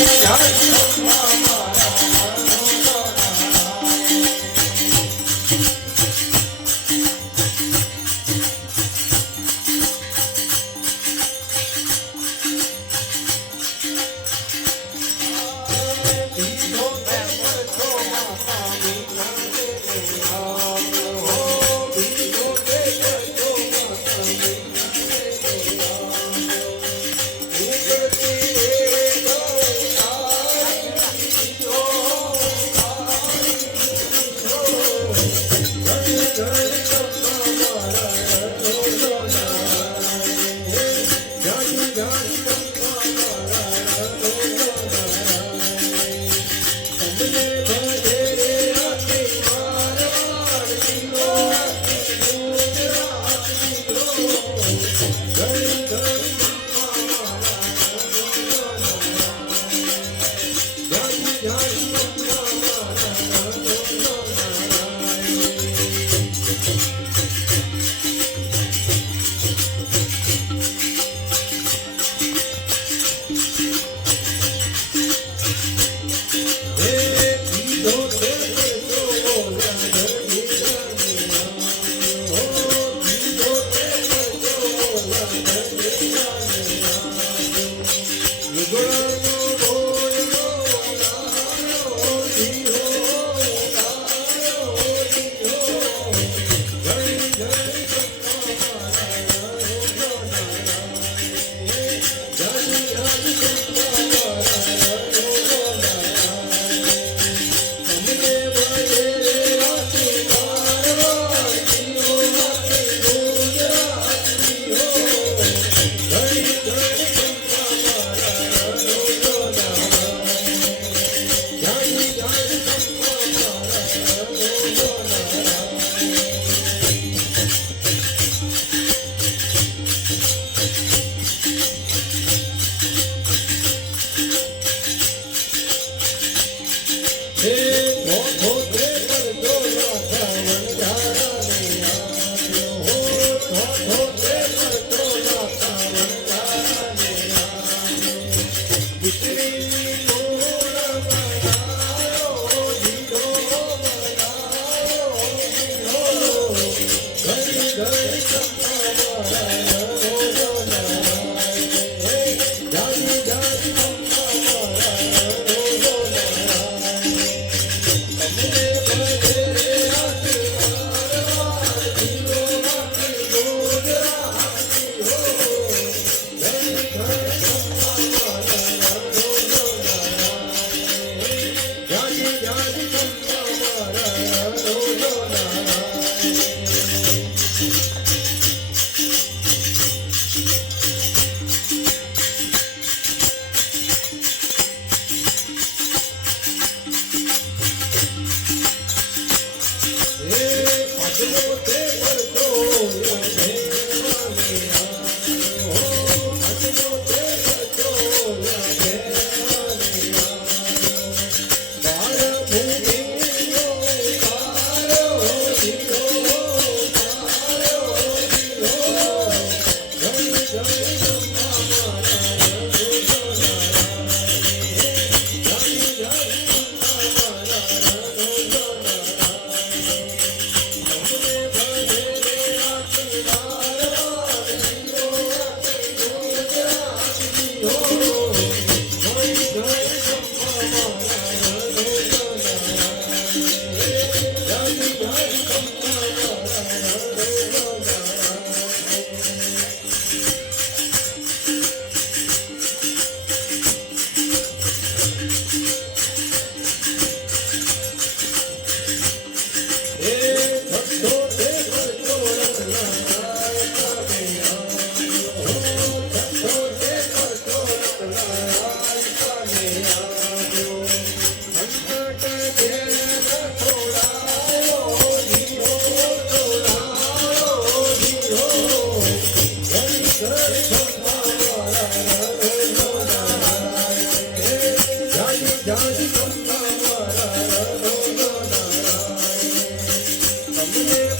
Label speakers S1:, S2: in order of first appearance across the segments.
S1: Yar çıkmama Yeah.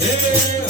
S1: Hey.